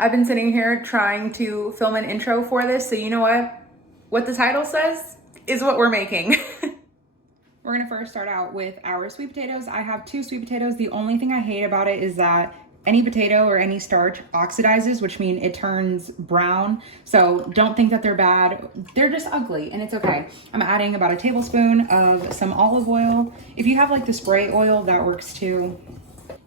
I've been sitting here trying to film an intro for this, so you know what? What the title says is what we're making. We're gonna first start out with our sweet potatoes. I have 2 sweet potatoes. The only thing I hate about it is that any potato or any starch oxidizes, which means it turns brown. So don't think that they're bad. They're just ugly and it's okay. I'm adding about a tablespoon of some olive oil. If you have like the spray oil, that works too.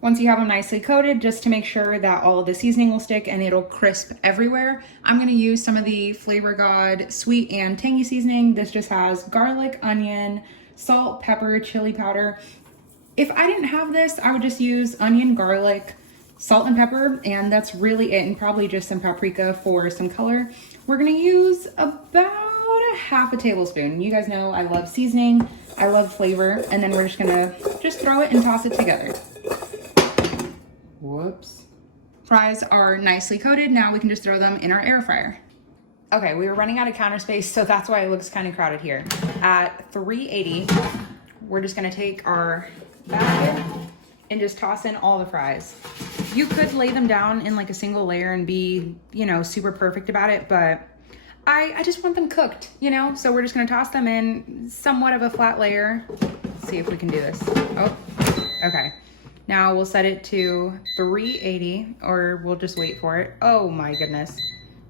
Once you have them nicely coated, just to make sure that all of the seasoning will stick and it'll crisp everywhere, I'm gonna use some of the Flavor God sweet and tangy seasoning. This just has garlic, onion, salt, pepper, chili powder. If I didn't have this, I would just use onion, garlic, salt and pepper, and that's really it, and probably just some paprika for some color. We're gonna use about a half a tablespoon. You guys know I love seasoning, I love flavor, and then we're just gonna throw it and toss it together. Whoops. Fries are nicely coated. Now we can just throw them in our air fryer. Okay, we were running out of counter space, so that's why it looks kind of crowded here. At 380, we're just gonna take our basket and just toss in all the fries. You could lay them down in like a single layer and be, you know, super perfect about it, but I just want them cooked, you know? So we're just gonna toss them in somewhat of a flat layer. Let's see if we can do this. Oh, okay. Now we'll set it to 380, or we'll just wait for it. Oh my goodness.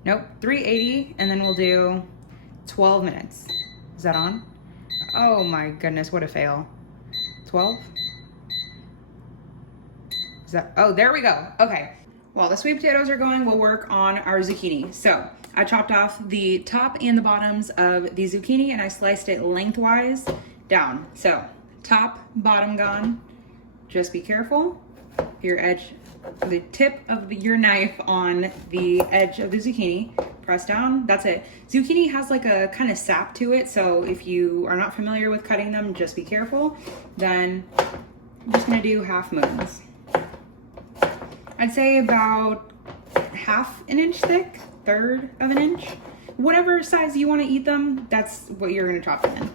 Nope, 380, and then we'll do 12 minutes. Is that on? Oh my goodness, what a fail. 12? Is that, oh, there we go. Okay. While the sweet potatoes are going, we'll work on our zucchini. So I chopped off the top and the bottoms of the zucchini and I sliced it lengthwise down. So top, bottom gone. Just be careful. Your edge, the tip of your knife on the edge of the zucchini. Press down, that's it. Zucchini has like a kind of sap to it, so if you are not familiar with cutting them, just be careful. Then I'm just gonna do half moons. I'd say about half an inch thick, 1/3 of an inch. Whatever size you wanna eat them, that's what you're gonna chop them in.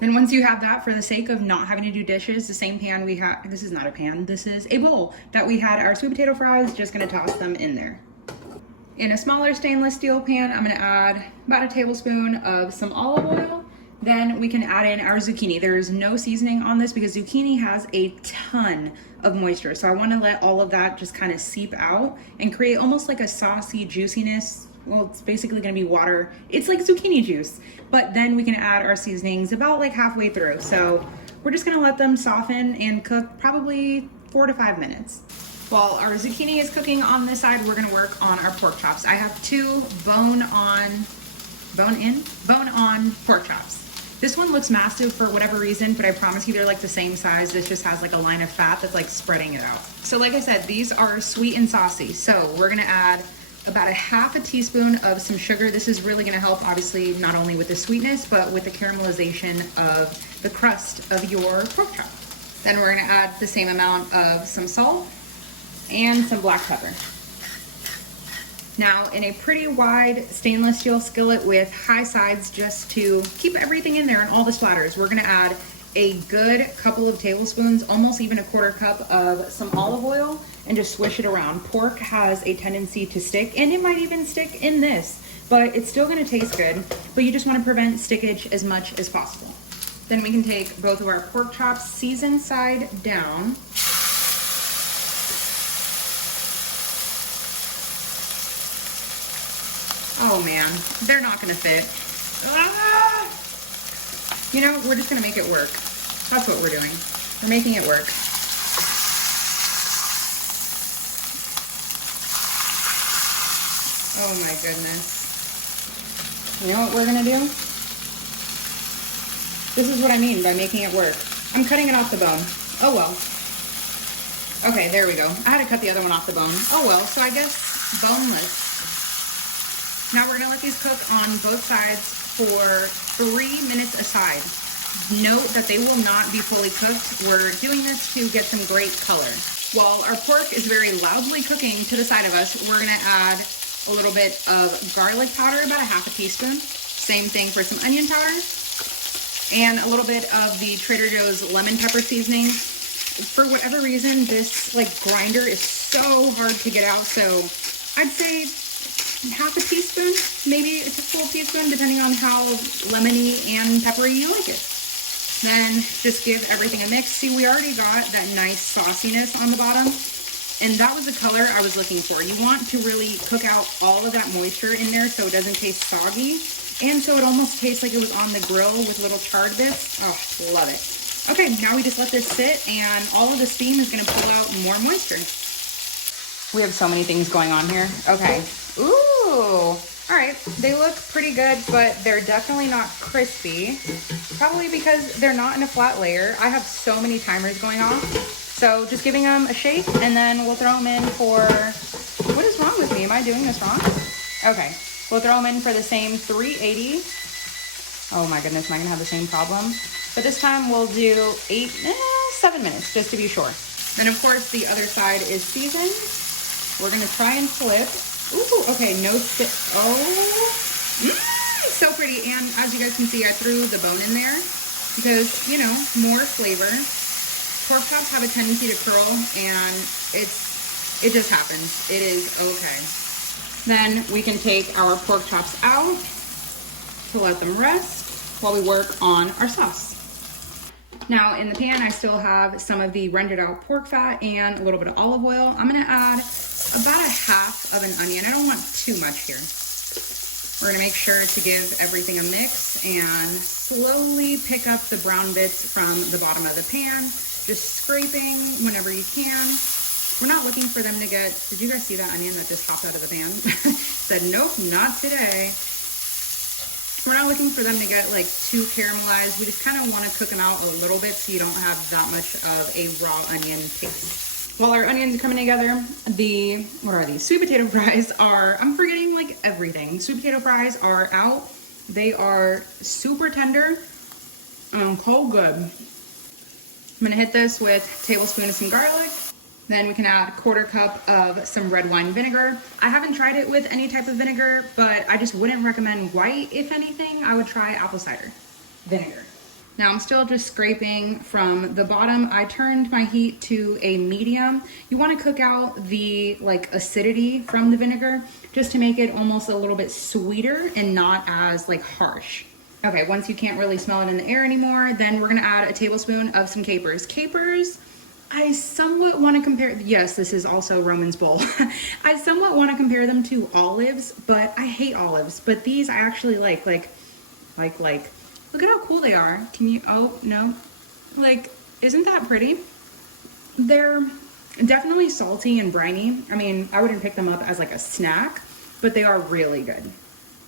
Then once you have that, for the sake of not having to do dishes, the same pan we had, this is not a pan, this is a bowl that we had our sweet potato fries, just gonna toss them in there. In a smaller stainless steel pan, I'm gonna add about a tablespoon of some olive oil. Then we can add in our zucchini. There is no seasoning on this because zucchini has a ton of moisture. So I wanna let all of that just kind of seep out and create almost like a saucy juiciness. Well, it's basically gonna be water. It's like zucchini juice, but then we can add our seasonings about like halfway through. So we're just gonna let them soften and cook probably 4 to 5 minutes. While our zucchini is cooking on this side, we're gonna work on our pork chops. I have 2 bone-on pork chops. This one looks massive for whatever reason, but I promise you they're like the same size. This just has like a line of fat that's like spreading it out. So like I said, these are sweet and saucy. So we're gonna add about a half a teaspoon of some sugar. This is really gonna help, obviously, not only with the sweetness, but with the caramelization of the crust of your pork chop. Then we're gonna add the same amount of some salt and some black pepper. Now, in a pretty wide stainless steel skillet with high sides, just to keep everything in there and all the splatters, we're gonna add a good couple of tablespoons, almost even a 1/4 cup of some olive oil, and just swish it around. Pork has a tendency to stick, and it might even stick in this, but it's still gonna taste good, but you just wanna prevent stickage as much as possible. Then we can take both of our pork chops, seasoned side down. Oh man, they're not gonna fit. Ah! You know, we're just gonna make it work. That's what we're doing. We're making it work. Oh my goodness. You know what we're gonna do? This is what I mean by making it work. I'm cutting it off the bone. Oh well. Okay, there we go. I had to cut the other one off the bone. Oh well, so I guess boneless. Now we're gonna let these cook on both sides for 3 minutes aside. Note that they will not be fully cooked. We're doing this to get some great color. While our pork is very loudly cooking to the side of us, we're gonna add a little bit of garlic powder, about a half a teaspoon. Same thing for some onion powder. And a little bit of the Trader Joe's lemon pepper seasoning. For whatever reason, this like grinder is so hard to get out, so I'd say half a teaspoon, maybe it's a full teaspoon, depending on how lemony and peppery you like it. Then just give everything a mix. See, we already got that nice sauciness on the bottom, and that was the color I was looking for. You want to really cook out all of that moisture in there so it doesn't taste soggy, and so it almost tastes like it was on the grill with little charred bits. Oh, love it. Okay, now we just let this sit, and all of the steam is gonna pull out more moisture. We have so many things going on here. Okay, ooh. All right, they look pretty good, but they're definitely not crispy. Probably because they're not in a flat layer. I have so many timers going off. So just giving them a shake, and then we'll throw them in for, what is wrong with me? Am I doing this wrong? Okay, we'll throw them in for the same 380. Oh my goodness, am I gonna have the same problem? But this time we'll do 7 minutes, just to be sure. Then of course the other side is seasoned. We're gonna try and flip. Ooh, okay, no stick. Oh, so pretty. And as you guys can see, I threw the bone in there because, you know, more flavor. Pork chops have a tendency to curl, and it just happens. It is okay. Then we can take our pork chops out to let them rest while we work on our sauce. Now in the pan, I still have some of the rendered out pork fat and a little bit of olive oil. I'm gonna add about a half of an onion. I don't want too much here. We're gonna make sure to give everything a mix and slowly pick up the brown bits from the bottom of the pan, just scraping whenever you can. We're not looking for them to get, did you guys see that onion that just hopped out of the pan? Said, nope, not today. We're not looking for them to get like too caramelized. We just kind of want to cook them out a little bit so you don't have that much of a raw onion taste. While our onions are coming together, what are these? Sweet potato fries are, I'm forgetting like everything. Sweet potato fries are out. They are super tender, cold good. I'm gonna hit this with a tablespoon of some garlic. Then we can add a 1/4 cup of some red wine vinegar. I haven't tried it with any type of vinegar, but I just wouldn't recommend white. If anything, I would try apple cider vinegar. Now I'm still just scraping from the bottom. I turned my heat to a medium. You want to cook out the like acidity from the vinegar just to make it almost a little bit sweeter and not as like harsh. Okay, once you can't really smell it in the air anymore, then we're gonna add a tablespoon of some capers. Capers, I somewhat want to compare, yes, this is also Roman's bowl. I somewhat want to compare them to olives, but I hate olives. But these I actually like. Look at how cool they are. Can you, oh, no. Like, isn't that pretty? They're definitely salty and briny. I mean, I wouldn't pick them up as like a snack, but they are really good.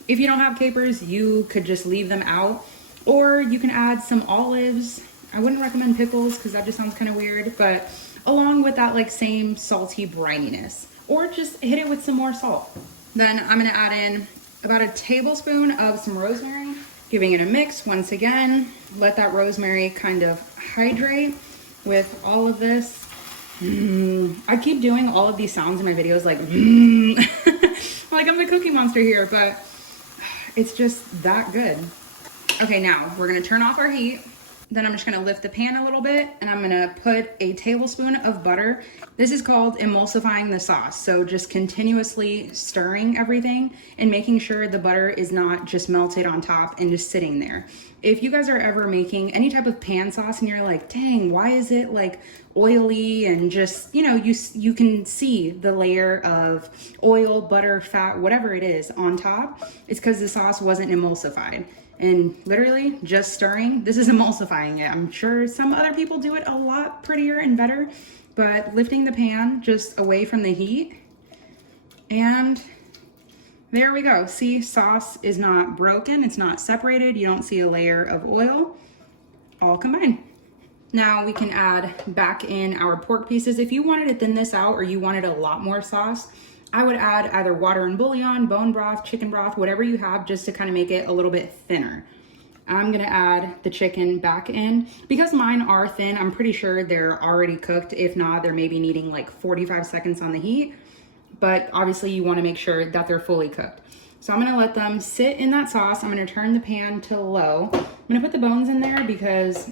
If you don't have capers, you could just leave them out, or you can add some olives. I wouldn't recommend pickles because that just sounds kind of weird, but along with that like same salty brininess, or just hit it with some more salt. Then I'm gonna add in about a tablespoon of some rosemary, giving it a mix once again. Let that rosemary kind of hydrate with all of this. I keep doing all of these sounds in my videos like like I'm the Cookie Monster here, but it's just that good. Okay, now we're gonna turn off our heat. Then I'm just gonna lift the pan a little bit, and I'm gonna put a tablespoon of butter. This is called emulsifying the sauce. So just continuously stirring everything and making sure the butter is not just melted on top and just sitting there. If you guys are ever making any type of pan sauce and you're like, dang, why is it like oily and just, you know, you can see the layer of oil, butter, fat, whatever it is on top, it's because the sauce wasn't emulsified. And literally just stirring, this is emulsifying it. I'm sure some other people do it a lot prettier and better, but lifting the pan just away from the heat, and there we go. See, sauce is not broken, it's not separated, you don't see a layer of oil, all combined. Now we can add back in our pork pieces. If you wanted to thin this out or you wanted a lot more sauce, I would add either water and bouillon, bone broth, chicken broth, whatever you have, just to kind of make it a little bit thinner. I'm gonna add the chicken back in. Because mine are thin, I'm pretty sure they're already cooked. If not, they're maybe needing like 45 seconds on the heat. But obviously you wanna make sure that they're fully cooked. So I'm gonna let them sit in that sauce. I'm gonna turn the pan to low. I'm gonna put the bones in there because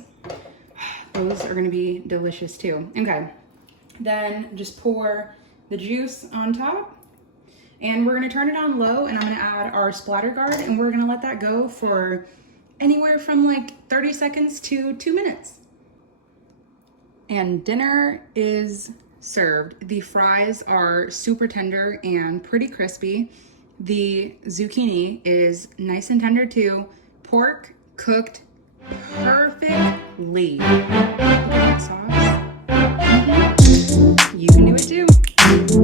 those are gonna be delicious too. Okay, then just pour the juice on top. And we're gonna turn it on low, and I'm gonna add our splatter guard, and we're gonna let that go for anywhere from like 30 seconds to 2 minutes. And dinner is served. The fries are super tender and pretty crispy. The zucchini is nice and tender too. Pork cooked perfectly. Look at that sauce. You can do it too.